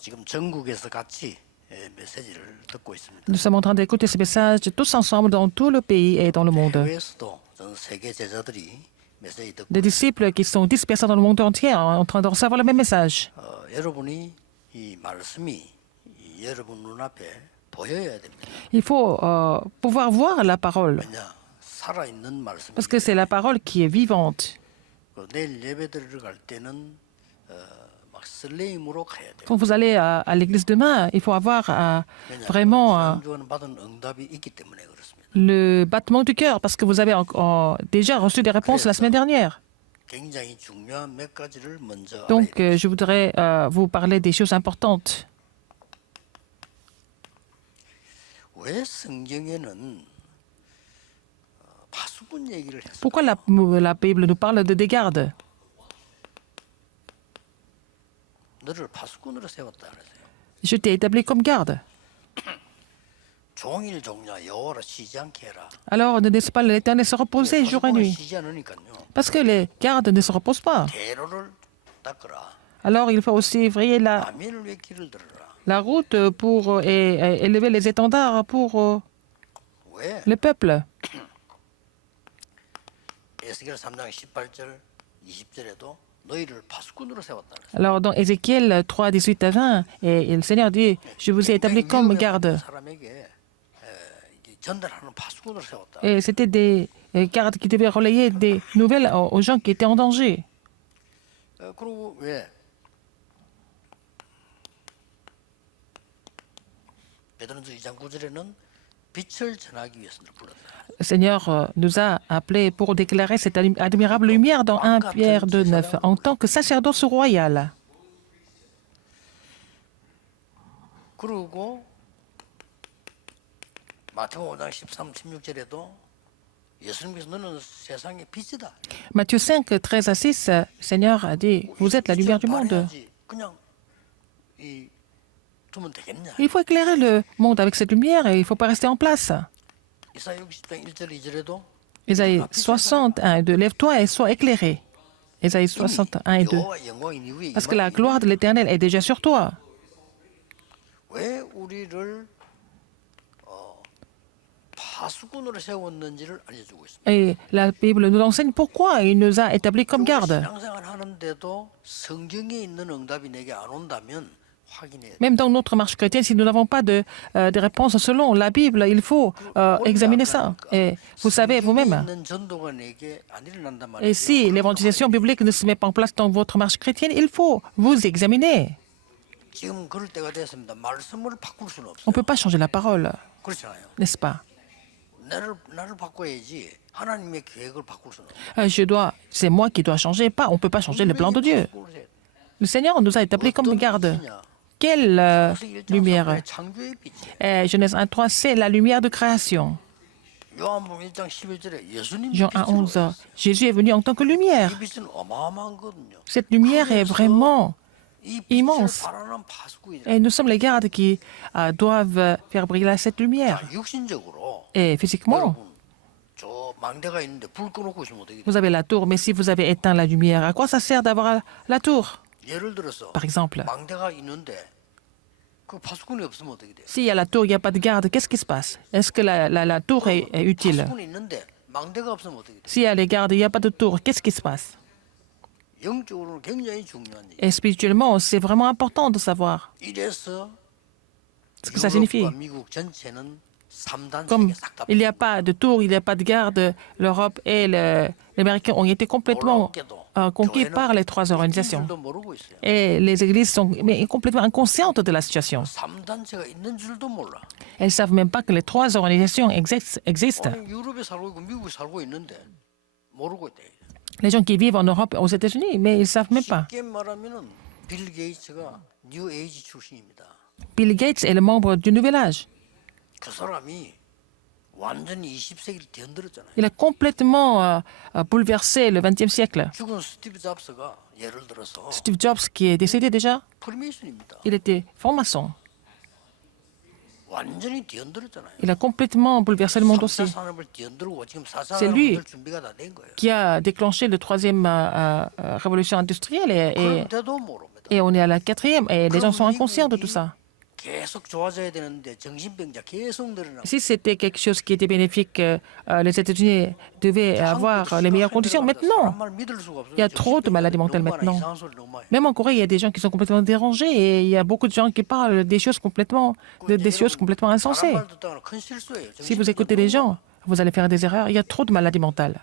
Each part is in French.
지금 전국에서 같이 메시지를 듣고 있습니다. Nous sommes en train d'écouter ces messages tous ensemble dans tout le pays et dans le monde. 해외에서도 전 세계 제자들이 메시지 듣고 Des disciples qui sont dispersés dans le monde entier en train de recevoir le même message. 여러분이 이 말씀이 여러분 눈앞에 보여야 됩니다. Il faut pouvoir voir la parole, 왜냐 살아있는 말씀. parce que c'est la parole qui est vivante. 내일 예배 드리러 갈 때는 막 설레임으로 가야 돼요. Quand vous allez à l'église demain, il faut avoir vraiment 지난주에는 받은 응답이 있기 때문에 그렇습니다. le battement du cœur, parce que vous avez déjà reçu des réponses la semaine dernière. 굉장히 중요한 몇 가지를 먼저 Donc, 알아야 je voudrais vous parler des choses importantes. 왜 성경에는 파수꾼 얘기를 했어요? Pourquoi la Bible nous parle de des gardes? 너를 파수꾼으로 세웠다 그랬어요. Je t'ai établi comme garde. 종일 종냐 여호와를 쉬지 않게 해라. Alors, ne laisse pas l'Éternel se reposer jour et 파수꾼은 nuit. 쉬지 않으니까요. Parce que les gardes ne se reposent pas. 대로를 닦으라. Alors, il faut aussi vrayer 만민을 위해 길을 들어라. la route pour élever les étendards pour 왜? le peuple. 에스겔 3장 18절 20절에도 너희를 파수꾼으로 세웠다 그랬어요. Alors, dans Ézéchiel 3, 18 à 20, et le Seigneur dit, je vous ai établi comme garde. 사람에게 이게 전달하는 파수꾼으로 세웠다. Et c'était des gardes qui devaient relayer des nouvelles aux gens qui étaient en danger. 그리고 왜? 베드로전서 2장 9절에는 빛을 전하기 위해서 불렀다. Le Seigneur nous a appelés pour déclarer cette admirable lumière dans 1 Pierre 2, 9, en tant que sacerdoce royal. 그리고 마태복음 5장 13, 16절에도 예수님께서 너는 세상의 빛이다. Matthieu 5, 13 à 6, le Seigneur a dit, vous êtes la lumière du monde. 발해야지. 그냥 이 두면 되겠냐? Il faut éclairer le monde avec cette lumière et il ne faut pas rester en place. 이사야 60장 1절 2절에도 Ésaïe 61 et 2, lève-toi et sois éclairé. Ésaïe 61 et 2. 여호와 영광이 네 위에 Parce que la 임하니 gloire de l'Éternel est déjà sur toi. 왜 우리를 파수꾼으로 세웠는지를 알려주고 있습니다. Et la Bible nous enseigne pourquoi il nous a établis comme garde. 신앙생활 하는데도 성경에 있는 응답이 내게 안 온다면 확인해야 돼. Même dans notre marche chrétienne, si nous n'avons pas de réponses selon la Bible, il faut examiner ça. Et vous savez vous-même. 있는 전도가 내게 안 일어난단 말이에요. Et si l'évangélisation biblique ne se met pas en place dans votre marche chrétienne, il faut vous examiner. 지금 그럴 때가 됐습니다. 말씀을 바꿀 수는 On 없어요. ne peut pas changer la parole, 그렇잖아요. n'est-ce pas? 나를 바꿔야지 하나님의 계획을 바꿀 수는 없어요. C'est moi qui dois changer, pas. On ne peut pas changer le plan de Dieu. Le Seigneur nous a établis comme garde. Quelle lumière? 창조의 빛이에요. Genèse 1.3, c'est la lumière de création. 요한복음 1장 11절에 예수님 Jean 1.11, Jésus est venu en tant que lumière. 이 빛은 어마어마한 거거든요. Cette lumière est vraiment 이 immense. 빛을 바라는 파수꾼이다. Et nous sommes les gardes qui doivent faire briller cette lumière. 육신적으로 Et physiquement, 여러분 저 망대가 있는데 불 꺼놓고 있으면 어떻게 돼? vous avez la tour, mais si vous avez éteint la lumière, à quoi ça sert d'avoir la tour? 예를 들어서 Par exemple, 망대가 있는데 그 파수꾼이 없으면 어떻게 돼요? s'il y a la tour, il n'y a pas de garde, qu'est-ce qui se passe? Est-ce que la tour est utile? 파수꾼이 있는데 망대가 없으면 어떻게 돼요? S'il y a les gardes, il n'y a pas de tour, qu'est-ce qui se passe? 영적으로는 굉장히 중요한 일. Et spirituellement, c'est vraiment important de savoir 이래서 ce que ça signifie. 유럽과 미국 전체는 3단 Comme 세계 싹 다 il n'y a pas de tour, il n'y a pas de garde, l'Europe et les Américains ont été complètement conquis par les trois organisations. 줄도 모르고 있어요. Et les églises sont complètement inconscientes de la situation. 3단체가 있는 줄도 몰라. Elles ne savent même pas que les trois organisations existent. 아니, 유럽에 살고 있고 미국에 살고 있는데 모르고 있다. Les gens qui vivent en Europe et aux États-Unis, mais ils ne savent même pas. 쉽게 말하면은 빌 게이츠가 뉴 에이지 출신입니다. Bill Gates est le membre du Nouvel Âge. 그 사람이 완전히 20세기를 뒤흔들었잖아요. Il a complètement bouleversé le XXe siècle. 죽은 스티브 잡스가 예를 들어서 Steve Jobs, qui est décédé déjà, 프리메이슨입니다. il était franc-maçon. 완전히 뒤흔들었잖아요. Il a complètement bouleversé le monde 3차 aussi. 산업을 뒤흔들고 지금 4차 C'est 산업을 lui 만들 준비가 다 된 거예요. Qui a déclenché le troisième révolution industrielle 그런데도 모릅니다. et on est à la quatrième et les gens sont inconscients de tout ça. 계속 좋아져야 되는데 정신병자 계속 늘어나고 Si c'était quelque chose qui était bénéfique, les États-Unis devaient avoir les meilleures conditions. Maintenant, il y a trop de maladies mentales maintenant. Même en Corée, il y a des gens qui sont complètement dérangés et il y a beaucoup de gens qui parlent des choses complètement insensées. Si vous écoutez les gens, vous allez faire des erreurs. Il y a trop de maladies mentales.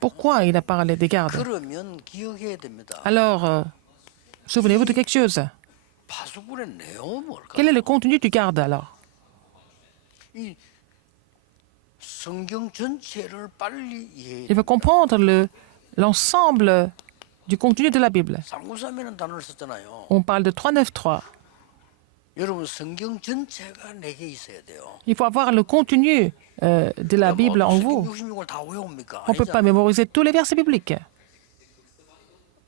Pourquoi il a parlé des gardes? 그러면 기억해야 됩니다. Alors, souvenez-vous de quelque chose. 파수꾼의 내용은 뭘까? Quel est le contenu du garde alors? 이 성경 전체를 빨리 이해해야 Il faut comprendre l'ensemble du contenu de la Bible. 393이라는 단어를 썼잖아요. On parle de 393. 여러분 성경 전체가 내게 있어야 돼요. Il faut avoir le contenu de la Bible en vous. 66을 다 외웁니까? On ne peut pas mémoriser tous les versets bibliques.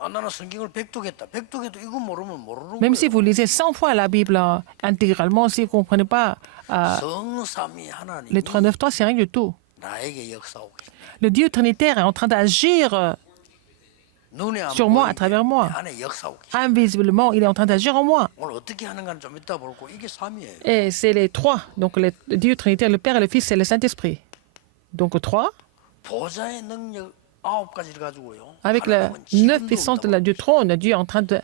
아, 나는 성경을 백독했다. 백독해도 이거 모르면 모르는 Même si 거예요. vous lisez 100 fois la Bible intégralement, si vous ne comprenez pas 성삼위 하나님이 les 393, c'est rien du tout. 나에게 역사하고 계십니다. Le Dieu trinitaire est en train d'agir 눈에 안 sur moi, à 보이게 travers moi. 내 안에 역사하고 계십니다. invisiblement, il est en train d'agir en moi. 오늘 어떻게 하는가는 좀 이따 볼고 이게 삼위예요. Et c'est les trois. Donc, le Dieu trinitaire, le Père, le Fils et le Saint-Esprit. Donc, trois, 보좌의 능력 9가지를 가지고요. avec les 하나님은 9 지금도 puissances 없다고. du trône, Dieu est en train de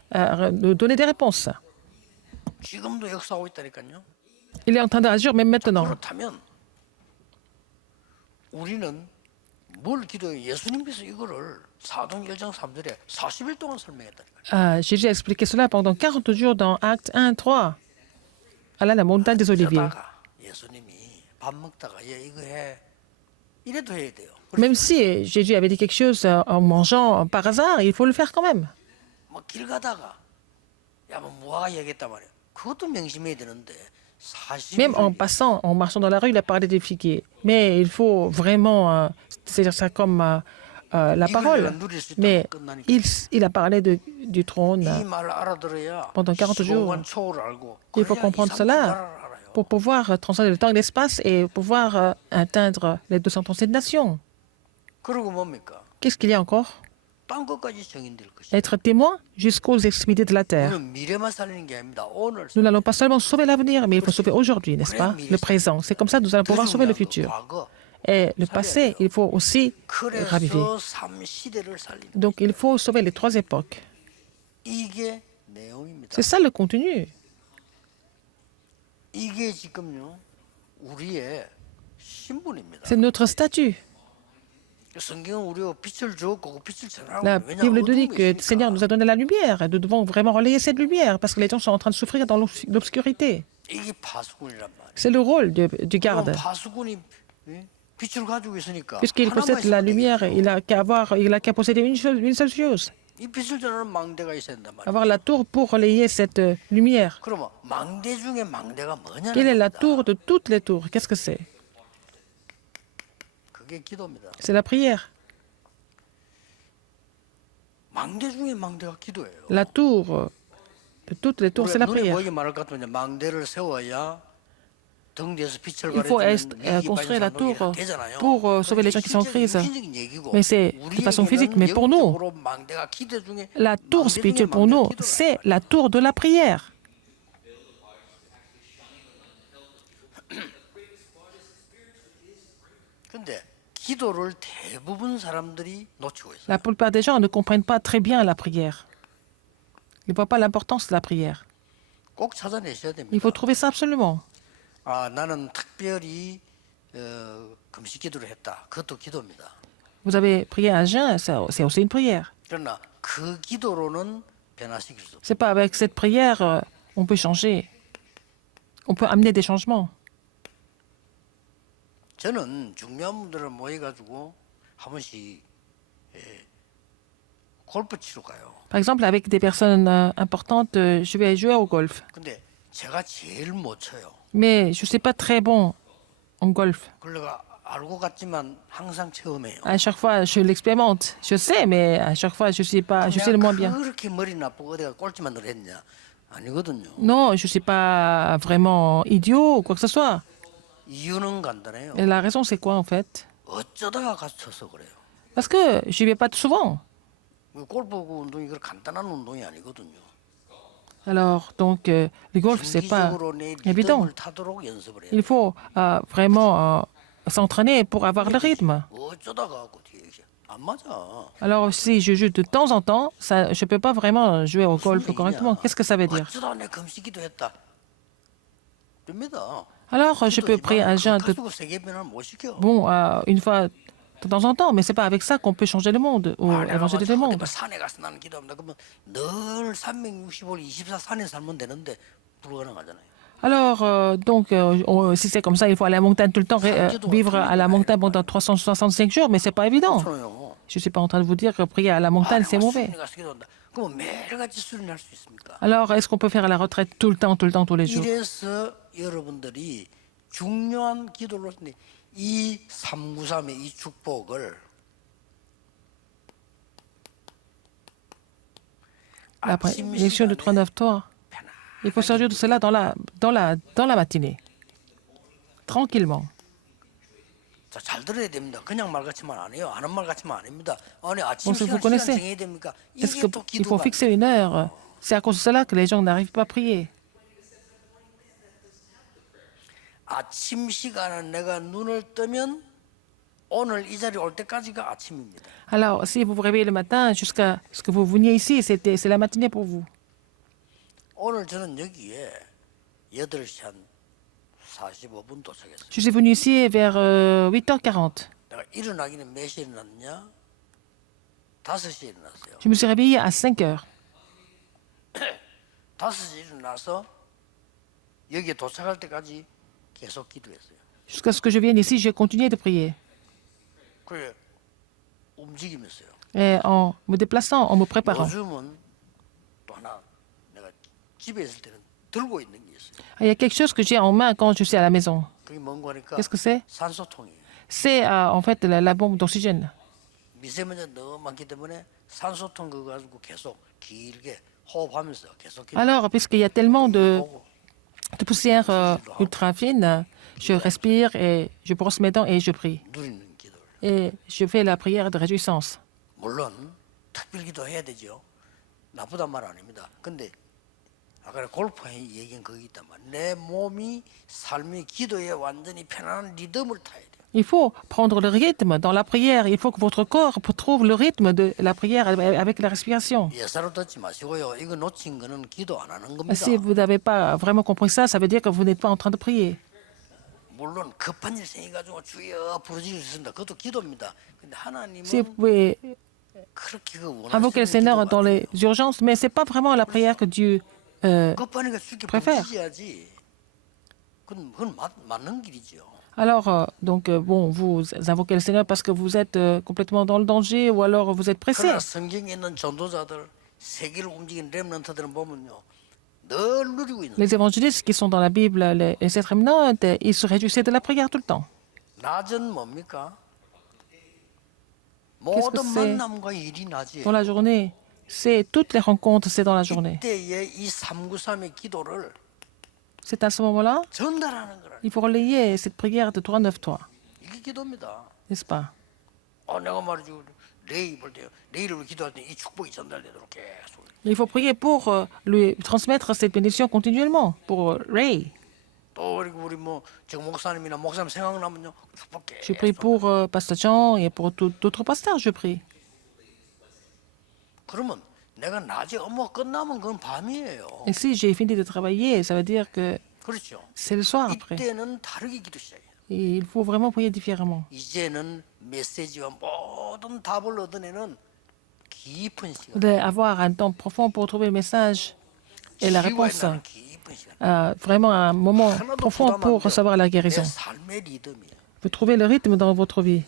nous donner des réponses. 지금도 역사하고 있다니까요. Il est en train d'agir même maintenant. 그렇다면 우리는 뭘 기도해? 예수님께서 이거를 사도행 1장 3절에 40일 동안 설명했다니까요. Jésus a expliqué cela pendant 40 jours dans Actes 1, 3, à la montagne des Oliviers. 그러다가 예수님이 밥 먹다가 얘 이거 해 이래도 해야 돼요. Même si Jésus avait dit quelque chose en mangeant par hasard, il faut le faire quand même. 뭐길 가다가 야뭐 무화과 얘기했단 말이에요. 그것도 명심해야 되는데 40일 Même en passant, en marchant dans la rue, il a parlé des figuiers. Mais il faut vraiment c'est-à-dire ça comme la parole. Mais il a parlé du trône 이 말을 알아들어야 pendant 40 jours. 시공간 초월을 알고 Il faut 그래야 comprendre 237 cela 나라를 알아요. pour pouvoir transcender le temps et l'espace et pouvoir atteindre les 237 nations. 그리고 뭡니까? Qu'est-ce qu'il y a encore? 땅 끝까지 정인될 것이다. Être témoin jusqu'aux extrémités de la terre. 우리는 미래만 살리는 게 아닙니다. 오늘 Nous n'allons pas seulement sauver l'avenir, mais il faut sauver aujourd'hui, n'est-ce pas? Le présent. C'est comme ça que nous allons pouvoir sauver le futur. 과거 Et le passé, il faut aussi raviver. 그래서 3시대를 살리는 Donc il faut sauver les trois époques. 이게 내용입니다. C'est ça le contenu. 이게 지금요 우리의 신분입니다. C'est notre statut. 성경은 우리가 빛을 주었고 그 빛을 전하라고 La 왜냐 Bible nous dit 어둠이 que le Seigneur nous a donné la lumière. Et nous devons vraiment relayer cette lumière parce que les gens sont en train de souffrir dans l'obscurité. 이게 파수꾼이란 말이에요. C'est le rôle du garde. 그럼 파수꾼이 예? 빛을 가지고 있으니까 Puisqu'il 하나만 possède la 있으면 lumière, 되겠죠. il a qu'à posséder une seule chose. 이 빛을 전하는 망대가 있어야 된단 말이에요. Avoir la tour pour relayer cette lumière. 그러면 망대 중에 망대가 뭐냐는 Quelle est la 겁니다. tour de toutes les tours? Qu'est-ce que c'est? 그게 기도입니다. C'est la prière. 망대 중에 망대가 기도예요. La tour de toutes les tours, c'est la 눈에 prière. 보이게 말할 것 같으면 망대를 세워야 등 뒤에서 빛을 Il faut 가려주는 construire la tour 되잖아요. pour sauver les gens qui sont en crise. 실질적인 얘기고 Mais c'est de façon physique. Mais pour nous, 영적으로 망대가 기도 중에 la tour 망대 중에 spirituelle pour nous, 망대가 기도예요. c'est la tour de la prière. 근데 기도를 대부분 사람들이 놓치고 있어요. La plupart des gens ne comprennent pas très bien la prière. Ils ne voient pas l'importance de la prière. 꼭 찾아내셔야 Il 됩니다. faut trouver ça absolument. 아, 나는 특별히 금식 기도를 했다. 그것도 기도입니다. Vous avez prié à jeun, c'est aussi une prière. 그러나 그 기도로는 변화시킬 수 없어요. C'est pas avec cette prière on peut changer. On peut amener des changements. 저는 중요한 분들을 모여가지고 한 번씩 골프 치러 가요. Par exemple, avec des personnes importantes, je vais jouer au golf. 근데 제가 제일 못 쳐요. Mais je ne suis pas très bon en golf. 그래가 알고 갔지만 항상 처음이에요. À chaque fois, je l'expérimente. Je sais, mais à chaque fois, je sais le moins bien. 그렇게 머리 나쁘고 어디가 꼴찌만 늘 했냐. 아니거든요. Non, je ne suis pas vraiment idiot ou quoi que ce soit. 이유는 간단해요. Et la raison, c'est quoi en fait? 어쩌다가 갇혀서 그래요. Parce que je n'y vais pas souvent. 골프 운동이 그 간단한 운동이 아니거든요. Alors, donc, le golf, c'est pas 정기적으로 내 évident. 리듬을 타도록 연습을 해야 Il 돼요. faut vraiment s'entraîner pour avoir le rythme. 어쩌다가 갖고 뒤에 이게 안 맞아. Alors, si je joue de temps en temps, ça, je ne peux pas vraiment jouer au golf 무슨 correctement. 얘기냐. Qu'est-ce que ça veut dire? 어쩌다 내 금식기도 했다. 됩니다. Alors, je peux prier un jeûne de, 가지고 세계 변화를 못 시켜. bon, une fois de temps en temps, mais ce n'est pas avec ça qu'on peut changer le monde ou 내가 évangéliser le monde. 산에 가서 나는 기도합니다. 그러면 늘 365일 24 산에 살면 되는데 불가능하잖아요. Alors, donc, si c'est comme ça, il faut aller à la montagne tout le temps, vivre à la montagne pendant 365 jours, mais ce n'est pas évident. 그렇잖아요. Je ne suis pas en train de vous dire que prier à la montagne, c'est mauvais. 수련회 가서 기도한다. 그럼 매일같이 수련할 수 있습니까? Alors, est-ce qu'on peut faire la retraite tout le temps, tous les jours? 이래서 여러분들이 중요한 기도를 했는데 이 393의 이 축복을 La 아침 lecture de 시간에 393, il faut sortir de cela dans la matinée, tranquillement. 자, 잘 들어야 됩니다. 그냥 말 같지만 안 해요. 아는 말 같지만 아닙니다. 아니 아침 Bon, si vous 시간 connaissez, 정해야 됩니까? est-ce 이게 또 qu'il faut 기도가 fixer une heure? C'est à cause de cela que les gens n'arrivent pas à prier. 아침 시간에 내가 눈을 뜨면 오늘 이 자리에 올 때까지가 아침입니다. Alors, si vous vous réveillez le matin jusqu'à ce que vous veniez ici, c'est la matinée pour vous. 오늘 저는 여기에 8시 한 45분 도착했어요. Je suis venu ici vers 8h40. 내가 일어나기는 몇 시에 일어났냐? 5시에 일어났어요. Je me suis réveillé à 5h. 5시에 일어나서 여기에 도착할 때까지 계속 기도했어요. Jusqu'à ce que je vienne ici, j'ai continué de prier. 그래 움직이면서요. Et en me déplaçant, en me préparant. 요즘은 또 하나 내가 집에 있을 때는 들고 있는 게 있어요. Il y a quelque chose que j'ai en main quand je suis à la maison. 그게 뭔가 하니까 Qu'est-ce que c'est? 산소통이에요. C'est en fait la bombe d'oxygène. 미세먼지가 너무 많기 때문에 산소통 그거 가지고 계속 길게 호흡하면서 계속 기도. Alors, puisqu'il y a tellement de 보고 poussière ultra fine, je respire et je brosse mes dents et je prie. 누리는 기도를. Et je fais la prière de réjouissance. 물론 특별 기도해야 되죠. 나쁘단 말 아닙니다. 근데 아까 골프의 얘기는 거기 있단 말이에요. 내 몸이 삶의 기도에 완전히 편안한 리듬을 타야 돼요. Il faut prendre le rythme dans la prière. Il faut que votre corps trouve le rythme de la prière avec la respiration. 예사로 듣지 마시고요. 이거 놓친 거는 기도 안 하는 겁니다. Si vous n'avez pas vraiment compris ça, ça veut dire que vous n'êtes pas en train de prier. 물론 급한 일 생겨가지고 주여 부르짖을 수 있습니다. 그것도 기도입니다. 근데 하나님은 Si vous pouvez 그렇게 그 invoquer le 원하시는 Seigneur 기도가 dans les urgences, mais ce n'est pas vraiment la prière que Dieu 급하니까 주께 préfère. 부르짖어야지. 그건 맞는 길이죠. Alors, bon, vous invoquez le Seigneur parce que vous êtes complètement dans le danger ou alors vous êtes pressé. 그러나 성경에 있는 전도자들, 세계를 움직이는 렘넌트들은 보면요. 늘 누리고 있는 Les évangélistes qui sont dans la Bible, les sept remnants, ils se réjouissaient de la prière tout le temps. 낮은 뭡니까? Qu'est-ce que 모든 c'est? 만남과 일이 낮이에요. Dans la journée, c'est toutes les rencontres, c'est dans la journée. 이때에 이 393의 기도를 C'est à ce moment-là, 전달하는 거라. il faut relayer cette prière de 393, 이게 기도입니다. n'est-ce pas? 내가 말이죠. 레이 볼 때, 레이를 기도할 때 이 축복이 전달되도록 계속. Il faut prier pour lui transmettre cette bénédiction continuellement, pour Ray. 또 그리고 우리 정 목사님이나 목사님 생각나면요 축복 Je prie 계속. pour Pasteur Jean et pour d'autres pasteurs, je prie. 그러면 내가 낮에 업무 끝나면 그건 밤이에요. Et si j'ai fini de travailler, ça veut dire que 그렇죠. c'est le soir après. 이때는 다르게 기도 시작해요. Et il faut vraiment prier différemment. 이제는 메시지와 모든 답을 얻어내는 깊은 시간. Vous devez avoir un temps profond pour trouver le message et la 지구에 réponse. 나는 깊은 시간. Vraiment un moment 하나도 profond 부담 안 pour 돼요. recevoir la 내 guérison. 삶의 리듬이에요. Vous trouvez le rythme dans votre vie.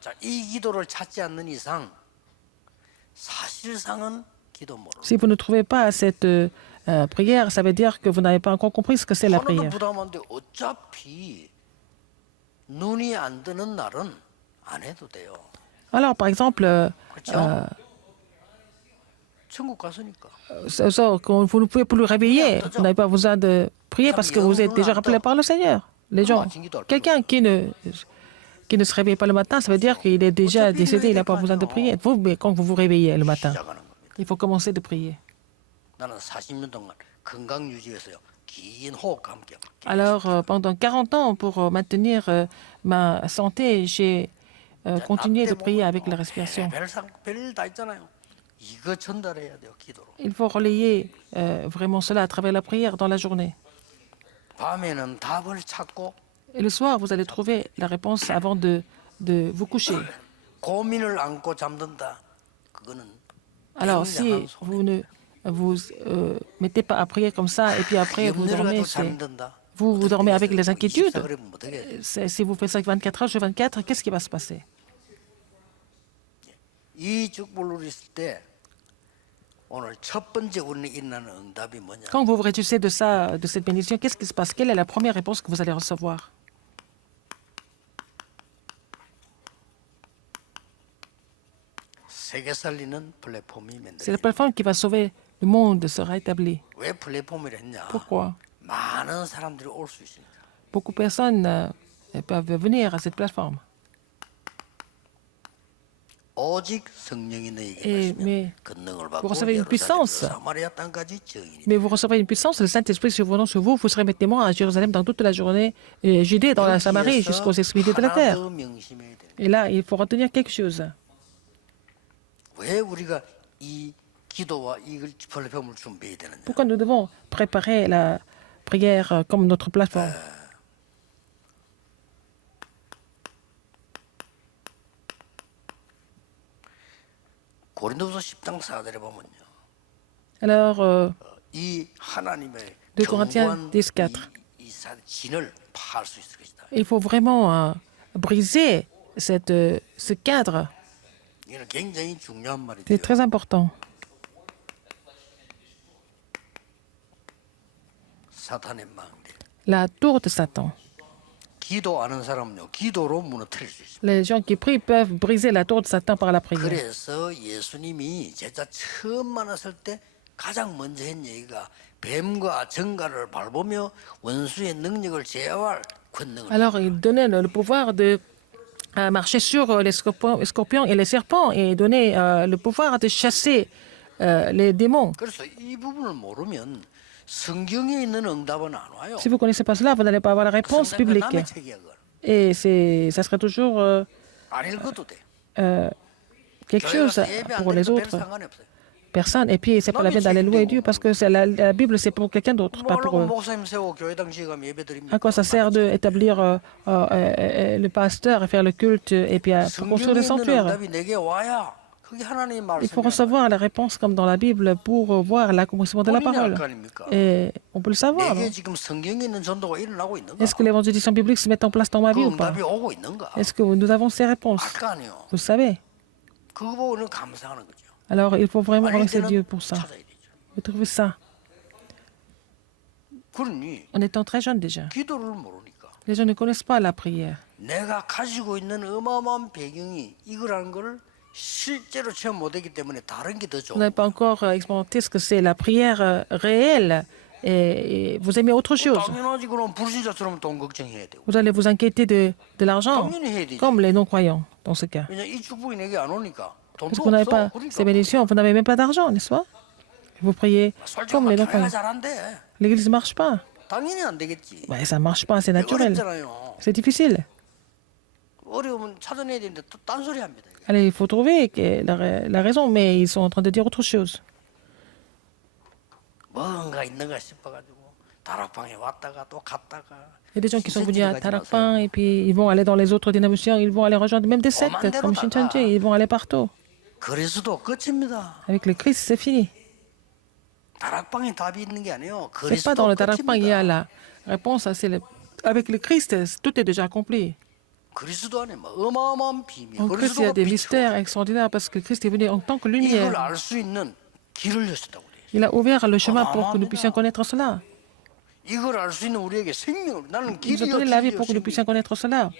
자, 이 기도를 찾지 않는 이상 사실상은 기도 모르는. Si vous ne trouvez pas cette prière, ça veut dire que vous n'avez pas encore compris ce que c'est la 하나도 prière. 부담한데 어차피 눈이 안 뜨는 날은 안 해도 돼요. Alors, par exemple, 그렇죠? 천국 갔으니까. Quand vous ne pouvez plus le réveiller, vous n'avez pas besoin de prier parce que vous êtes déjà rappelé par le Seigneur. Les gens, quelqu'un qui ne se réveille pas le matin, ça veut dire qu'il est déjà décédé, il n'a pas besoin de prier. Vous, mais quand vous vous réveillez le matin, 시작하는 겁니다. il faut commencer de prier. 나는 40년 동안 건강 유지해서요. 긴 호흡과 함께 Alors, pendant 40 ans, pour maintenir ma santé, j'ai continué de prier avec la respiration. 별다 있잖아요. 이거 전달해야 돼요. 기도로. Il faut relayer vraiment cela à travers la prière dans la journée. 밤에는 답을 찾고 Et le soir, vous allez trouver la réponse avant de vous coucher. 고민을 안고 잠든다. 그거는 Alors, si vous ne vous mettez pas à prier comme ça et puis après vous dormez, 잠든다. vous dormez avec les inquiétudes. 그러면 어떻게? Si vous faites ça 24 heures sur 24, qu'est-ce qui va se passer? 이 축복을 있을 때 오늘 첫 번째 우리는 일어나는 응답이 뭐냐? Quand vous vous réjouissez de ça, de cette bénédiction, qu'est-ce qui se passe? Quelle est la première réponse que vous allez recevoir? 세계 살리는 플랫폼이 C'est la 만들어요. plateforme qui va sauver le monde sera établie. 왜 플랫폼을 했냐? Pourquoi? 많은 사람들이 올 수 있으니까. Beaucoup de personnes peuvent venir à cette plateforme. 오직 성령이 너에게 Et, 하시면 mais, 권능을 vous 받고 recevez une 예루살렘 puissance. 사마리아 땅까지 증인이. Mais vous recevrez une puissance, le Saint-Esprit survenant sur vous, vous serez mes témoins à Jérusalem dans toute la journée, Judée, dans la Samarie, jusqu'aux extrémités de la 하나 terre. 더 명심해야 돼. Et là, il faut retenir quelque chose. 왜 우리가 이 기도와 이 플랫폼을 준비해야 되느냐? Pourquoi nous devons préparer la prière comme notre plateforme? 고린도서 10장 4절에 보면요. Alors, 이 하나님의 2 Corinthiens 견고한 10:4. 이 진을 파할 수 있을 것이다. il faut vraiment briser ce cadre. 이는 굉장히 중요한 말이죠. C'est très important. 사탄의 망대. La tour de Satan. 기도하는 사람은요. 기도로 무너뜨릴 수 있습니다. Les gens qui prient peuvent briser la tour de Satan par la prière. 그래서 예수님이 제자 처음 만났을 때 가장 먼저 한 얘기가 뱀과 정갈을 밟으며 원수의 능력을 제어할 권능을. Alors, il donnait le pouvoir de marcher sur les scorpions et les serpents et donner le pouvoir de chasser les démons. 그래서 이 부분을 모르면 성경에 있는 응답은 안 와요. Si vous ne connaissez pas cela, vous n'allez pas avoir la réponse 성경 biblique. 남의 책이야 그걸. Et ça serait toujours 안 읽어도 돼. quelque 교회 chose 가서 예배 안 pour les 드려도 별 autres 상관이 없어요. personnes. Et puis, c'est pas la peine d'aller louer Dieu parce que la Bible, c'est pour quelqu'un d'autre, pas pour 뭐라고 eux. 목사님 세우고 교회당 지금 예배 드립니까? À quoi ça sert d'établir le pasteur et faire le culte et puis pour construire 성경에 le 있는 sanctuaire? 응답이 내게 와야 그게 하나님의 Il faut 말씀이야. recevoir la réponse comme dans la Bible pour voir l'accomplissement de la 본인이 알 parole. 거 아닙니까? Et on peut le savoir. 내게 non? 지금 성경에 있는 전도가 일어나고 있는가? Est-ce que l'évangélisation biblique se met en place dans ma 그 vie ou pas? 응답이 오고 있는가? Est-ce que nous avons ces réponses? 알 거 아니요. Vous le savez. 그거 보고는 감사하는 거죠. Alors, il faut vraiment 아닐 remercier 때는 Dieu pour ça. 찾아야 되죠. Vous trouvez ça? 그러니 En étant très jeune déjà. 기도를 모르니까 Les gens ne connaissent pas la prière. 내가 가지고 있는 어마어마한 배경이 이거라는 걸 실제로 체험 못했기 때문에 다른 게 더 Vous 좋은 n'avez pas encore expérimenté ce que c'est la prière réelle et vous aimez autre chose. 당연하지. 그럼 불신자처럼 돈 걱정해야 되고. Vous allez vous inquiéter de l'argent, 당연히 해야 되지. comme les non-croyants dans ce cas. 왜냐 이 축복이 내게 안 오니까 Parce 돈도 que vous n'avez 없어. pas ces bénédictions, vous n'avez même pas d'argent, n'est-ce pas? Vous priez 솔직히 comme les 말하면 교회가 non-croyants. 잘 안 돼. L'église ne marche pas. 당연히 안 되겠지. Ouais, ça ne marche pas, c'est naturel. 어렵잖아요. C'est difficile. 어려우면 찾아내야 되는데 또 딴소리 합니다. 이게. Allez, il faut trouver la raison, mais ils sont en train de dire autre chose. 뭔가 있는가 싶어가지고 다락방에 왔다가 또 갔다가. Il y a des gens qui sont venus à Tarakpan et puis ils vont aller dans les autres dénominations, ils vont aller rejoindre même des sectes comme Shincheonje, ils vont aller partout. 그리스도 끝입니다. Avec le Christ, c'est fini. 다락방에 답이 있는 게 아니에요. C'est pas dans 그리스도 le Tarakpan, il y a 끝입니다. la réponse. Avec le Christ, tout est déjà accompli. 그리스도 안에 뭐 어마어마한 비밀. En Christ, il y a des mystères extraordinaires parce que Christ est venu en tant que 이걸 lumière. 알 수 있는 길을 여셨다고 그래요. Il a ouvert le chemin pour que nous puissions connaître cela. 이걸 알 수 있는 우리에게 생명을 나는 Il nous a 길이요 donné la vie 진리요 pour que nous 생명. puissions connaître cela.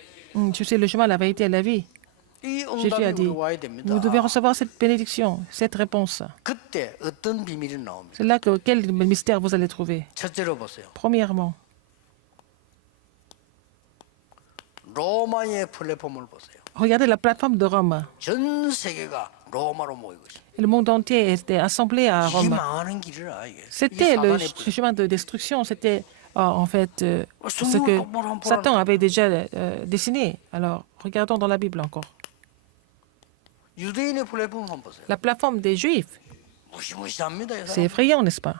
Tu sais, le chemin, la vérité et la vie. 이 Jésus a 응답이 dit, 우리 와야 됩니다. vous devez recevoir cette bénédiction, cette réponse. 그때 어떤 비밀이 나옵니까? C'est là que quel mystère vous allez trouver. 첫째로 보세요. Premièrement, 로마의 플랫폼을 보세요. regardez la plateforme de Rome. 전 세계가 로마로 모이고 있어요. Le monde entier était assemblé à 이게 Rome. 망하는 길이라 이게. C'était le 이 사단의 chemin de destruction, c'était en fait ce que Satan avait déjà dessiné. Alors, regardons dans la Bible encore. 유대인의 플랫폼 한번 보세요. La plateforme des Juifs, 무시무시합니다. 이 c'est 사람. effrayant, n'est-ce pas?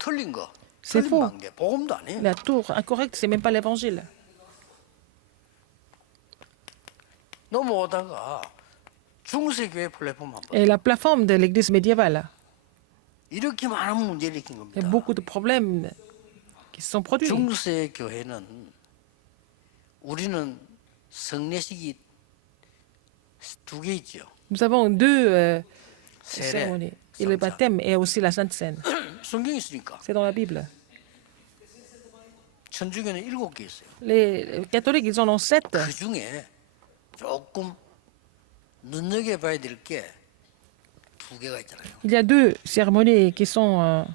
틀린 거. C'est 틀린 faux. 관계. 복음도 아니에요. La tour incorrecte, c'est même pas l'évangile. 넘어오다가 중세교회 플랫폼 한번. Et la plateforme de l'église médiévale, 이렇게 많은 문제를 일으킨 il y a 겁니다. beaucoup de problèmes qui se sont produits. 중세교회는 우리는 성례식이 두 개 있죠. Nous avons deux 세례, cérémonies. Et le 성찬. baptême et aussi la Sainte Seine. 성경에 있으니까. C'est dans la Bible. 천주교는 7개 있어요. Les catholiques, ils en ont 7. 그 중에 조금 눈여겨봐야 될 게 두 개가 있잖아요. Il y a deux cérémonies qui sont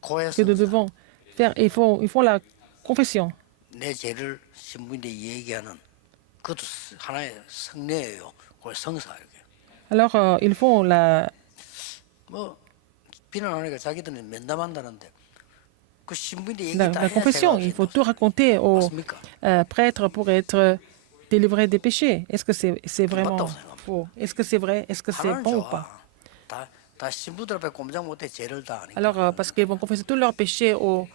que nous 고해성사. devons faire. Ils font la confession. 내 죄를 신부인데 얘기하는 그것도 하나의 성례예요. 그걸 성사 이렇게. Alors, ils font la, 뭐 비난하니까 자기들은 면담한다는데 그 신부인데 얘기 la, 다 la 해야 confession. Il faut tout raconter aux 맞습니까? prêtres pour être délivrés des péchés. Est-ce que c'est vraiment 맞다고 생각합니다. faux? Est-ce que c'est vrai? Est-ce que c'est 하나는 bon ou 좋아. pas? 다 신부들 앞에 꼼짝 못해 죄를 다 아니까. Alors, parce qu'ils vont confesser tous leurs péchés aux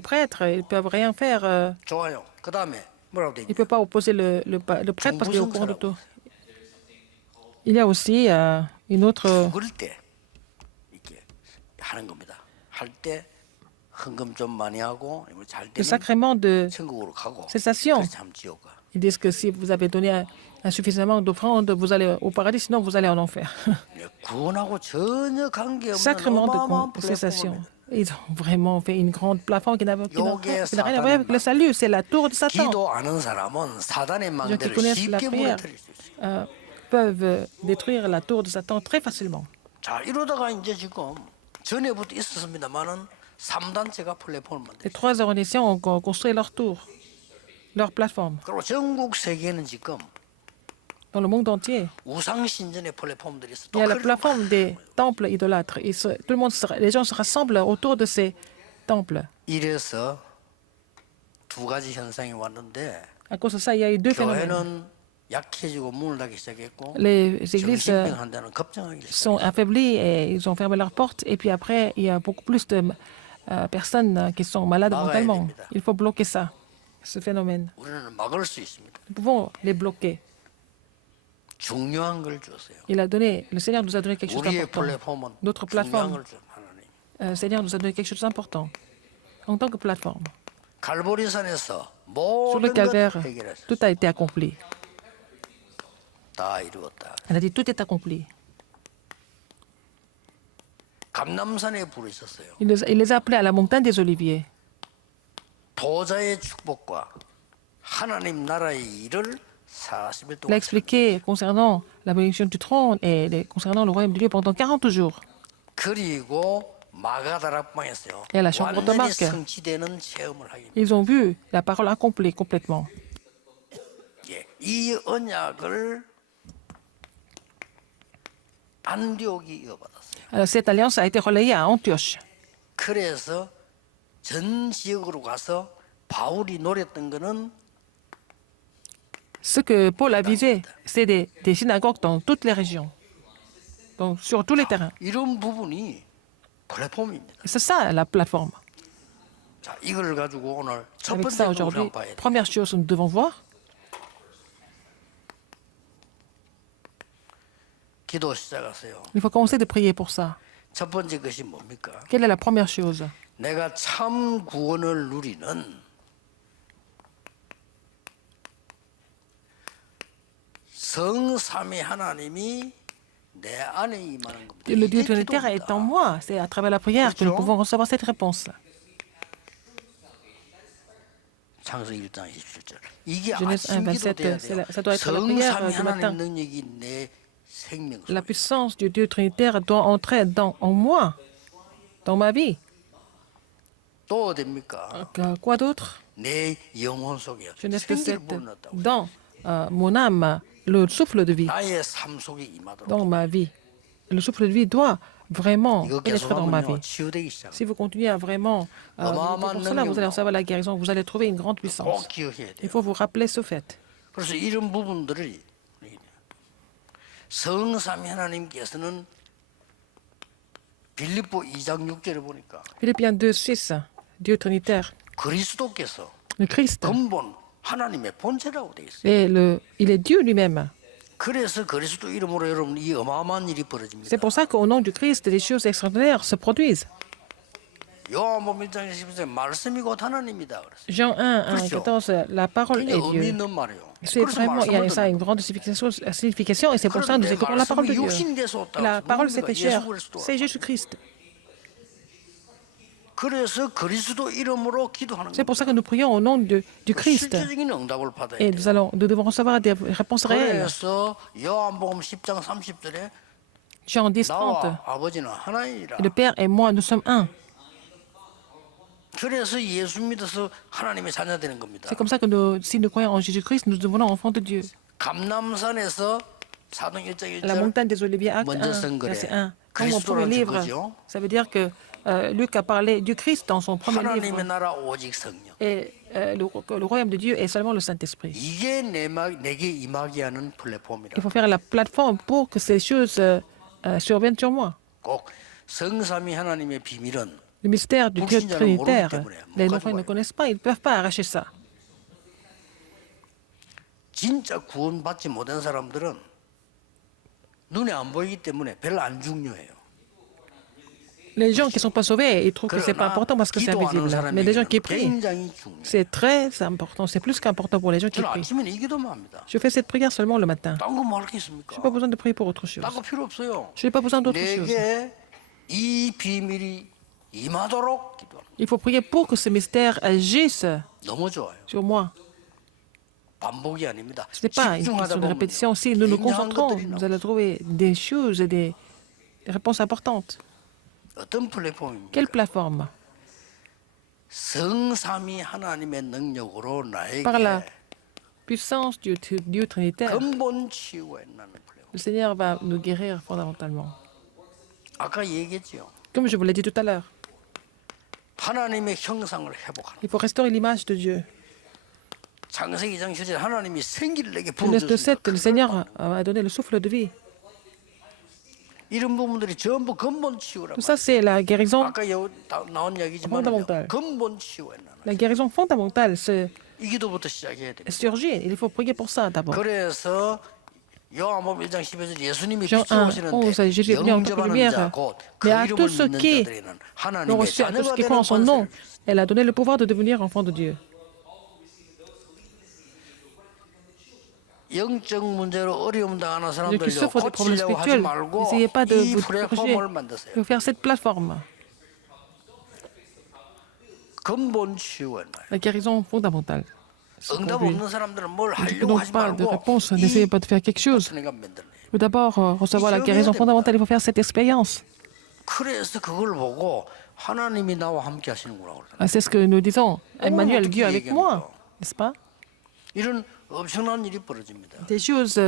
prêtres, ils ne peuvent rien faire. 좋아요. 그 다음에 뭐라고 돼 Il ne 있냐? peut pas opposer le prêtre parce qu'il est au courant de tout. Il y a aussi une autre. 죽을 때 이렇게 하는 겁니다. 할 때 헌금 좀 많이 하고 잘 Le 되면 sacrement de 천국으로 가고. cessation. 그래서 참 지옥 가. Ils disent que si vous avez donné insuffisamment d'offrandes, vous allez au paradis, sinon vous allez en enfer. 구원하고 전혀 관계없는 Sacrement 어마어마한 de cessation. 플랫폼을 Ils ont vraiment fait une grande plateforme qui n'a rien à voir avec le 사단의 salut. C'est la tour de Satan. 기도 아는 사람은 사단의 Les gens qui 망대를 connaissent la 쉽게 prière 무너뜨릴 수 있어요. peuvent détruire la tour de Satan très facilement. 자 이러다가 이제 지금 전에부터 있었습니다만은 3단체가 플랫폼을 Les 만들었어요. trois organisations ont construit leur tour, leur plateforme. 그리고 전국 세계는 지금 Dans le monde entier, 우상 신전의 플랫폼들이 있어. il y a la plateforme des temples idolâtres. Tout le monde les gens se rassemblent autour de ces temples. 이래서 두 가지 현상이 왔는데 À cause de ça, il y a eu deux phénomènes. 교회는 약해지고 문을 닫기 시작했고 Les églises 정신병한다는 걱정하기 sont 시작했어요. affaiblies et ils ont fermé leurs portes. Et puis après, il y a beaucoup plus de personnes qui sont malades mentalement. Il faut bloquer ça, ce phénomène. 우리는 막을 수 있습니다. Nous pouvons les bloquer. 중요한 걸 줬어요. Le Seigneur nous a donné quelque chose 우리의 d'important. 플랫폼은 Notre 중요한 plateforme, 걸 줘. 하나님. le Seigneur nous a donné quelque chose d'important. En tant que plateforme, 갈보리산에서 sur le 모든 것 calvaire, 해결했어요. tout a été accompli. 다 이루었다. Elle a dit tout est accompli. 감남산에 불이 있었어요. Il les a appelés à la montagne des Oliviers. 보좌의 축복과 하나님 나라의 일을 40일 Il a 동안 expliqué concernant la bénédiction du trône et concernant le royaume de Dieu pendant 40 jours. 그리고 마가다락방에서요. Et à la chambre de 완전히 Marc. 성취되는 체험을 하기. Ils ont vu la parole accomplie complètement. 예, 이 언약을 안디옥이 이어받았어요. Alors, cette alliance a été relayée à Antioche. 그래서 전 지역으로 가서 바울이 노렸던 거는 Ce que Paul a visé, c'est des synagogues dans toutes les régions, donc sur tous les terrains. 이런 부분이 플랫폼입니다. Et c'est ça la plateforme. 자, 이걸 가지고 오늘 첫 Avec ça, 번째 aujourd'hui, 우리가 봐야 돼. première chose que nous devons voir, 기도 시작하세요. il faut commencer de prier pour ça. 첫 번째 것이 뭡니까? Quelle est la première chose? 내가 참 구원을 누리는 성삼위 하나님이 내 안에 임하는 겁니다. Le Dieu 이게 trinitaire est en 기도입니다. moi. C'est à travers la prière que nous pouvons recevoir cette réponse. 창세기 1장 27절. 이게 Genèse 1, 아침 기도 27, 돼야 돼요. ça doit être la prière 성삼위 du matin. 하나님 능력이 내 생명 La 속에. puissance du Dieu trinitaire doit entrer en moi, dans ma vie. 또 어딥니까? Quoi d'autre? 내 영혼 속에 Genèse 생기를 7, 불어넣었다고. dans mon âme, le souffle de vie, 나의 삶 속에 임하도록. dans ma vie. Le souffle de vie doit vraiment 이거 pénétrer dans ma 계속하면요 vie. 치유되기 시작. Si vous continuez à vraiment lutter pour cela, vous allez recevoir la guérison, vous allez trouver une grande puissance. 꼭 기억해야 Il 돼요. faut vous rappeler ce fait. 그래서 이런 부분들을 성삼위 하나님께서는 빌립보 2장 6절에 보니까 Philippiens 2, 6, Dieu trinitaire, 그리스도께서 le Christ, 근본 하나님의 본체라고 되어 있어요. et il est Dieu lui-même. 그래서 그리스도 이름으로 여러분 이 어마어마한 일이 C'est 벌어집니다. pour ça qu'au nom du Christ, des choses extraordinaires se produisent. 요한복음 1장 10절에 말씀이 곧 하나님이다 그랬어요. Jean 1, 1, 14, la parole est 굉장히 의미 Dieu. 있는 말이에요. C'est 그래서 vraiment, il y a 말씀을 ça 듣는 une grande signification et c'est pour ça que nous 그런데 écoutons la parole de 말씀이 Dieu. 육신이 돼서 왔다. La parole s'est fait chair, 예수 그리스도. c'est Jésus-Christ. 그래서 그리스도 이름으로 기도하는 C'est 거예요. pour ça que nous prions au nom du Christ 실제적인 응답을 받아야 et 돼요. nous devons recevoir des réponses réelles. 그래서 요한복음 10장 30절에 Jean 10, 30, 나와 아버지는 하나이라. le Père et moi, nous sommes un. 그래서 예수 믿어서 하나님의 자녀 되는 겁니다. C'est comme ça que si nous croyons en Jésus-Christ, nous devenons enfants de Dieu. 감남산에서 사도 1장 La 1절 montagne des Oliviers, acte 먼저 1, 쓴 거래. verset 1. Dans mon premier 그리스도라는 livre, 증거죠. ça veut dire que Luc a parlé du Christ dans son premier livre. 하나님의 나라 오직 성령. Et le royaume de Dieu est seulement le Saint-Esprit. 이게 내게 임하게 하는 플랫폼이라. Il faut faire la plateforme pour que ces choses surviennent sur moi. 꼭 성삼위 하나님의 비밀은 Le mystère du Dieu 불신자는 trinitaire, 모르기 때문에 못 les 가져가요. enfants ne connaissent pas, ils ne peuvent pas arracher ça. 진짜 구원받지 못한 사람들은 눈에 안 보이기 때문에 별로 안 중요해요. Les gens qui ne sont pas sauvés, ils trouvent que ce n'est pas 그러나 important parce que c'est 기도하는 invisible. Mais les gens qui 사람에게는 prient, 굉장히 중요해요. c'est très important, c'est plus qu'important pour les gens qui 저는 prient. 아침에는 이 기도만 합니다. Je fais cette prière seulement le matin. 딴 거 뭐 할 게 Je 있습니까? n'ai pas besoin de prier pour autre chose. 딴 거 필요 없어요. Je n'ai pas besoin d'autre chose. 내게 이 비밀이 임하도록 기도합니다. Il faut prier pour que ce mystère agisse 너무 좋아요. sur moi. 반복이 아닙니다. Ce n'est pas une question de répétition. Si nous nous concentrons, nous allons trouver des choses et des réponses importantes. 어떤 플랫폼입니까? Quelle plateforme? 성삼위 하나님의 능력으로 Par la 나에게 puissance du Dieu trinitaire, 근본 치유가 있는 플랫폼. le Seigneur va nous guérir fondamentalement. 아까 얘기했죠. Comme je vous l'ai dit tout à l'heure, 하나님의 형상을 회복하는. il faut restaurer l'image de Dieu. 창세기 2장 7절 하나님이 생기를 내게 Genèse 2, 7, 부어주셨습니다. le Seigneur a donné le souffle de vie. 이런 부분들이 전부 근본 치유라고. Tout ça, c'est la guérison, 아까 나온 이야기지만 fondamentale. 근본 치유가 있는. La guérison fondamentale 이 기도부터 시작해야 됩니다. surgit. Il faut prier pour ça d'abord. 그래서 요한복음 1장 12절 예수님이 Jean 빛으로 1, 오시는데 11, Jésus est venu en tant que 영접하는 lumière. 자곧그 Mais à tous 이름을 ceux 믿는 qui 자들에는 l'ont 하나님의 reçu, à tous ceux 자녀가 qui 되는 croient en son nom, 권세를 elle a donné le pouvoir de devenir enfant de Dieu. 영적 문제로 어려움 당하는 Ceux qui 사람들요 souffrent des problèmes 고치려고 하지 spirituels, 말고 n'essayez pas de 이 vous corriger. 플랫폼을 Il 만드세요. faut faire cette plateforme, 근본 치유가 있나요? la guérison fondamentale. 응답 없는 사람들은 뭘 Ne 하려고 demande 하지 pas de 말고 réponse, n'essayez pas de faire quelque chose. 내가 만들래. Il faut d'abord recevoir la guérison fondamentale, il faut faire cette expérience. 그래서 그걸 보고 하나님이 나와 함께 하시는구나. 그러잖아요. C'est ce que nous disons. Emmanuel, Dieu avec moi, n'est-ce pas? 이런 엄청난 일이 벌어집니다. Des choses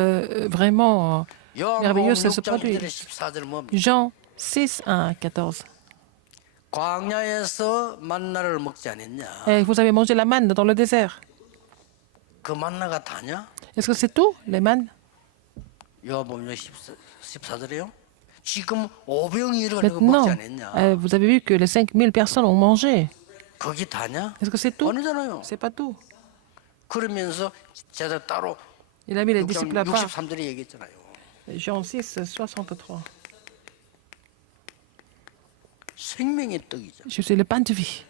vraiment 요한복음 merveilleuses se 6장 1절에 produisent. 14절 뭡니까? Jean 6, 1, 14. 광야에서 만나를 먹지 않았냐? Et vous avez mangé la manne dans le désert. 그 만나가 다냐? Est-ce que c'est tout, les mannes? 요한복음 14절에요. 지금 5병이 일어나는 거 먹지 Maintenant, 않았냐? vous avez vu que les 5000 personnes ont mangé. 거기 다냐? Est-ce que c'est tout? 아니잖아요. C'est pas tout. 그러면서 제가 따로 Il a mis les 6장 disciples à part. 63절에 얘기했잖아요. Jean 6, 63. 생명의 떡이죠. Je suis le pain de vie.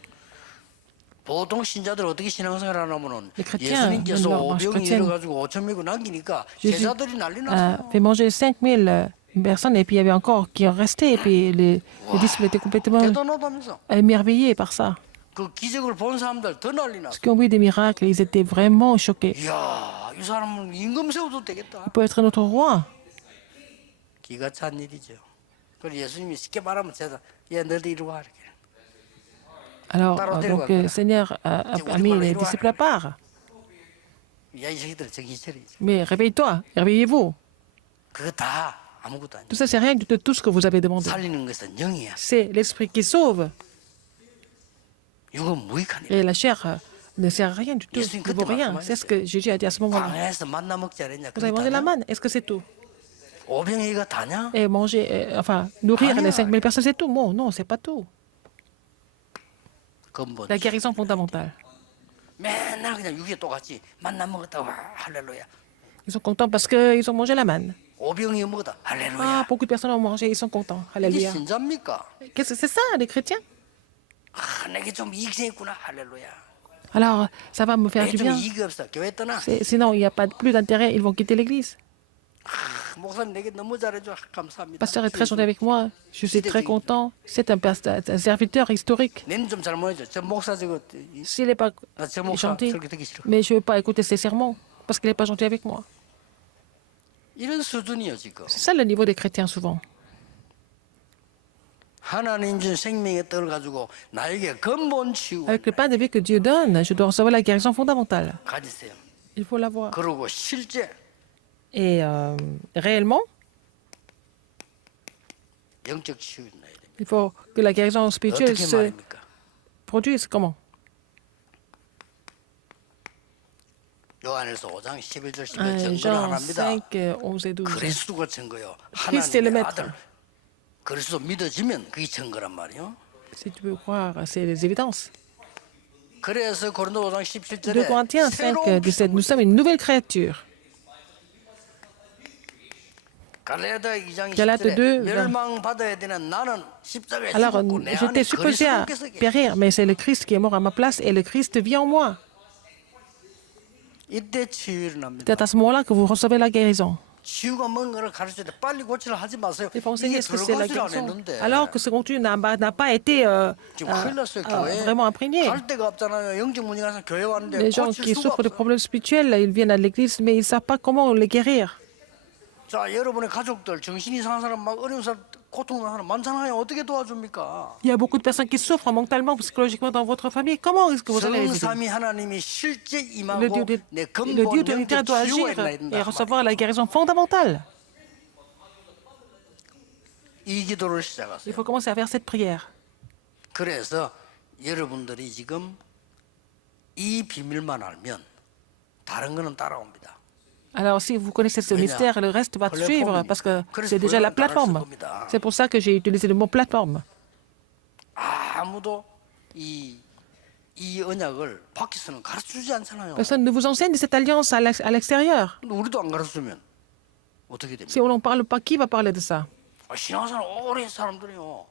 보통 신자들 어떻게 신앙생활 하냐면은 Les chrétiens, 예수님께서 leur marche 5병이 chrétienne. 일어가지고 5천 명을 남기니까 Jésus 제자들이 난리 a 났어요. fait manger 5000 personnes et puis il y avait encore qui en restaient et puis les disciples étaient complètement 대단하다면서. émerveillés par ça. 그 기적을 본 사람들 더 난리 났어. Ceux qui ont vu des miracles, ils étaient vraiment choqués. 이야, 이 사람은 임금 세워도 되겠다. Il peut être notre roi. 기가 찬 일이죠. 그리고 예수님이 쉽게 말하면 제가 얘 너희들 이리 와 이렇게. Alors, Seigneur a mis les disciples à part. 야, 이 새끼들 정신 차리지. Mais réveille-toi, réveillez-vous. 그거 다 아무것도 아니야. Tout ça, c'est rien de tout ce que vous avez demandé. 살리는 것은 영이야. C'est l'esprit qui sauve. 육은 무익한 일. Et la chair ne sert à rien du tout, ne vaut rien. C'est ce que Jésus a dit à ce moment-là. 광야에서 만나 먹지 않았냐? Vous avez mangé la manne, est-ce que c'est tout? 오병이가 다냐? Et manger, enfin, nourrir les 5000 personnes, c'est tout? Bon, non, c'est pas tout. 근본. La guérison fondamentale. 맨날 그냥 육에 똑같이 만나 먹었다 와 할렐루야. Ils sont contents parce qu'ils ont mangé la manne. 오병이 먹었다 Ah, 할렐루야. beaucoup de personnes ont mangé, ils sont contents. 이게 Alléluia. 신자입니까? Qu'est-ce que c'est ça, les chrétiens? 아, 내게 좀 이익 생겼구나 할렐루야. Alors, ça va me faire 내게 du 좀 bien. 이익이 없어. 교회 떠나. Sinon, il n'y a pas plus d'intérêt, ils vont quitter l'église. 아, 목사님 내게 너무 잘해줘. 감사합니다. Le pasteur est très gentil avec moi. Je suis très content. C'est un serviteur historique. 내는 좀 잘못해줘. 저 목사 저거 S'il n'est pas 나저 목사 gentil, 설교 듣기 싫어. mais je ne veux pas écouter ses sermons parce qu'il n'est pas gentil avec moi. 이런 수준이요 지금. C'est ça le niveau des chrétiens souvent. 하나님 준 생명의 떡을 가지고 나에게 근본 치유 Avec le pain de vie que Dieu donne, je dois recevoir la guérison fondamentale. 가지세요. Il faut l'avoir. 그리고 실제 Et réellement, 영적 치유 나야 돼. il faut que la guérison spirituelle 어떻게 se 말입니까? produise. Comment? 요한일서 5장 11절 12절 1 증거를 Jean 하나입니다. 5, 11 et 12. 그리스도가 증거요. Christ est le 하나님의 maître. 아들. 그리스도 믿어지면 그게 증거란 말이요. Si tu peux croire, c'est les évidences. 그래서 고린도 5장 2 17절에 Corinthiens 5, 17, nous sommes une nouvelle créature. 갈라디아 2장 Galates 20절에 2, 멸망받아야 되는 나는 십자가에 Alors, 죽었고 내 안에 j'étais supposé à 그리스도께서 계시다. périr, mais c'est le Christ qui est mort à ma place et le Christ vit en moi. 이때 치유를 납니다. C'est à ce moment-là que vous recevez la guérison. 치유가 뭔가를 가르칠 때 빨리 고치려 하지 마세요. Il faut 이게 enseigner ce que c'est la 들어가질 안 guérison. 했는데 Alors que ce contenu n'a pas été 지금 큰일 났어요. 교회 vraiment imprégné. 갈 데가 없잖아요. 영적 문제 가서 교회 왔는데 Les gens 고칠 qui 수가 souffrent de 없어. problèmes spirituels, ils viennent à l'église, mais ils ne savent pas comment les guérir. 자, 여러분의 가족들 정신이 이상한 사람 막 어려운 사람 고통나는 사람 많잖아요. 어떻게 도와줍니까? Il y a beaucoup de personnes qui souffrent mentalement, psychologiquement dans votre famille. Comment est-ce que vous allez les aider? 성삼위 하나님이 실제 Le 임하고 Dieu, 내 le 근본 Dieu de l'unité 영적 doit 치유가 agir 일어나야 et 된다. recevoir la guérison fondamentale. 이 기도를 Il 시작하세요. faut commencer à faire cette prière. 그래서 여러분들이 지금 이 비밀만 알면 다른 거는 따라옵니다. Alors, si vous connaissez ce mystère, le reste va suivre parce que 그래서 c'est déjà la 불러는 따라할 plateforme. 겁니다. C'est pour ça que j'ai utilisé le mot plateforme. 아무도 이 언약을 밖에서는 가르쳐주지 않잖아요. Personne ne vous enseigne cette alliance à l'extérieur. 근데 우리도 안 가르쳐주면 어떻게 됩니까? Si on n'en parle pas, qui va parler de ça? 신앙생활 오래 한 사람들이요.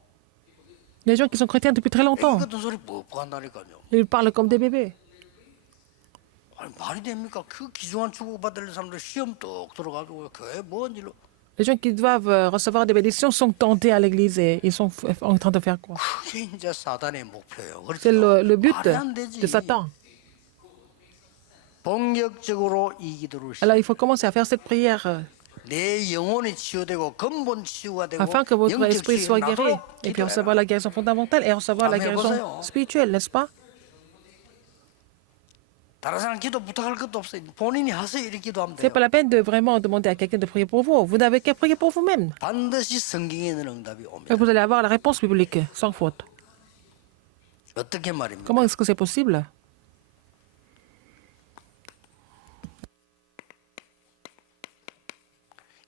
Les gens qui sont chrétiens depuis très 애기 longtemps, 같은 소리 뭐 한다니까요. ils parlent comme des bébés. 아니 말이 됩니까? 그 귀중한 축복 받을 사람들 시험 뚝 들어가지고 교회 뭔 일로? Les gens qui doivent recevoir des bénédictions sont tentés à l'église et ils sont en train de faire quoi? 그게 이제 사단의 목표예요. C'est le but 말이 안 되지. de Satan. 본격적으로 이 기도를 시작. Alors il faut commencer à faire cette prière 내 영혼이 치유되고 근본 치유가 되고 afin que votre 영적 esprit soit 치유가 guéri 나도록 et puis 기도해라. recevoir la guérison fondamentale et recevoir la Amen. guérison 보세요. spirituelle, n'est-ce pas? 다른 사람 기도 부탁할 것도 없어요. 본인이 하세요. 이렇게 기도하면 C'est 돼요. pas la peine de vraiment demander à quelqu'un de prier pour vous. Vous n'avez qu'à prier pour vous-même. 반드시 성경에 있는 응답이 옵니다. Et vous allez avoir la réponse biblique sans faute. 어떻게 말입니까? Comment est-ce que c'est possible?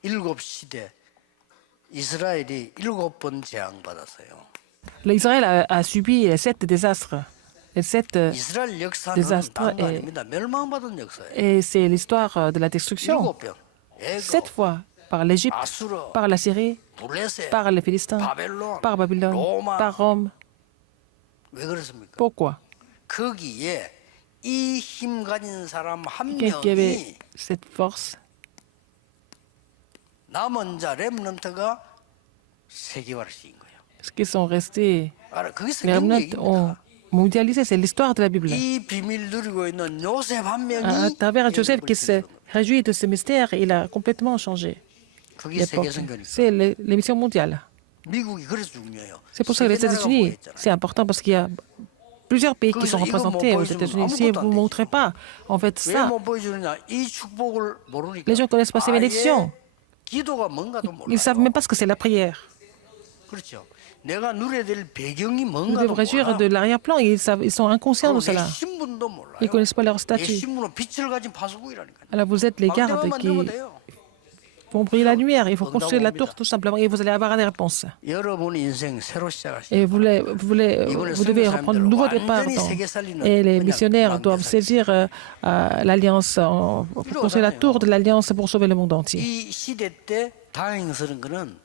일곱 시대 이스라엘이 7번 재앙받았어요. L'Israël a subi les 7 désastres. Les 7, 이스라엘 역사는 désastres 다른 거 et, 아닙니다. 멸망받은 역사예요. et c'est l'histoire de la destruction. 7번. 애굽, 7 fois par l'Égypte, 아수르, par la Syrie, 블레셋, par les Philistins, 바벨론, par Babylone, 로마. par Rome. 왜 그렇습니까? Pourquoi? 거기에 이 힘 가진 사람 한 Quelqu'un qui avait 명이 cette force, 남은 자 렘넌트가 세계화를 시킨 거예요. ceux qui sont restés, 알아, 그게 les 성경 remnants 얘기입니다. ont mondialisé, c'est l'histoire de la Bible. 이 비밀 누리고 있는 요셉 한 명이 À travers Joseph qui se 거예요. réjouit de ce mystère, il a complètement changé 그게 l'époque. 세계 선교니까. C'est l'émission mondiale. 미국이 그래서 중요해요. C'est pour ça que les 세계 나라가 États-Unis, 보였잖아요. c'est important parce qu'il y a plusieurs pays qui sont représentés aux États-Unis. Si vous ne montrez pas, en fait, 왜 ça, 못 보여주느냐? 이 축복을 모르니까. les gens ne connaissent pas ces bénédictions. 기도가 뭔가도 Ils ne savent 몰라요. même pas ce que c'est la prière. 그렇죠. 내가 누려야 될 배경이 Ils 뭔가도 devraient jouir 몰라. de l'arrière-plan. Ils sont inconscients de 내 cela. 신분도 몰라요. Ils ne connaissent pas leur 내 statut. 신분은 빛을 가진 파수꾼이라니까. Alors vous êtes les gardes 망대만 qui 만들면 돼요. vont briller la lumière. Il faut construire la tour tout simplement et vous allez avoir des réponses. 여러분 인생 새로 시작하시죠. Et vous devez reprendre un nouveau départ. Et les missionnaires doivent saisir l'alliance, pour construire la tour de l'alliance pour sauver le monde entier. 이 시대 때 다행스러운 거는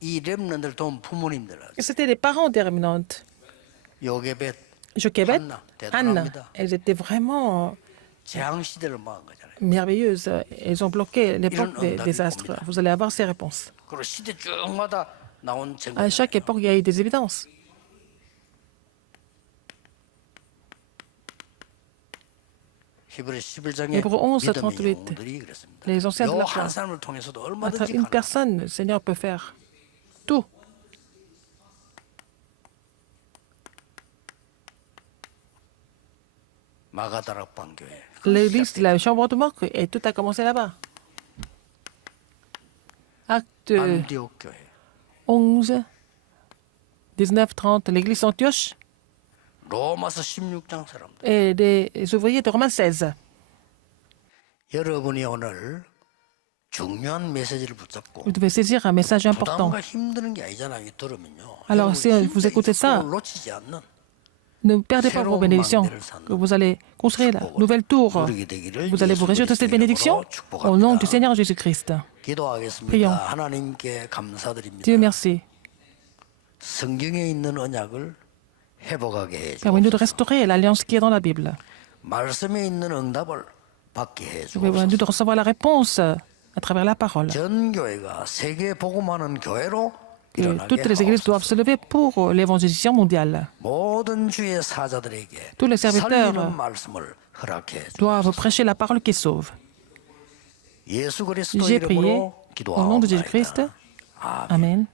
이 렘넌트를 도운 부모님들. Et c'était les parents des rémanentes. 요게벳, Jochebed, 한나, Anne, 대단합니다. elles étaient vraiment 재앙 시대를 막은 거잖아요. merveilleuses. Elles ont bloqué l'époque des désastres. Vous allez avoir ces réponses. 그리고 시대 쭉마다 나온 À 증거. chaque époque, il y a eu des évidences. 히브리 11장에 Hébreux 11, 믿음의 38. 영웅들이 그랬습니다. Les anciens de la foi. 요한 사람을 통해서도 À 얼마든지 travers une 가능합니다. personne, le Seigneur peut faire tout. 마가다락방 교회. L'église de la chambre de mort, et tout a commencé là-bas. Acte 안디옥 교회. 11, 19, 30, l'église d'Antioche 로마서 16장 사람들. et des ouvriers de Romains 16. 여러분이 오늘 중요한 메시지를 붙잡고 Vous devez saisir un message important. 부담과 힘드는 게 아니잖아요. 이거 들으면요. Alors, 여러분 si vous 진짜 écoutez 이 ça, 축복을 놓치지 않는 ne perdez pas vos bénédictions. Que vous allez construire la nouvelle tour. 누리게 되기를 Vous allez vous réjouir de cette bénédiction au nom du Seigneur Jésus-Christ. 기도하겠습니다. Prions. 하나님께 감사드립니다. Dieu merci. 성경에 있는 언약을 회복하게 해주고 Permettez-nous de restaurer l'alliance qui est dans la Bible. 말씀에 있는 응답을 받게 Permettez-nous 해주고 de recevoir la réponse à travers la parole. 전 교회가 세계 복음하는 교회로 Que 일어나게 toutes les églises doivent 하옵소서. se lever pour l'évangélisation mondiale. 모든 주의 사자들에게 Tous les serviteurs 살리는 말씀을 허락해 doivent 주옵소서. prêcher la parole qui sauve. 예수 그리스도 J'ai prié 이름으로 au nom de 기도하옵나이다. Jésus-Christ. 아멘. Amen.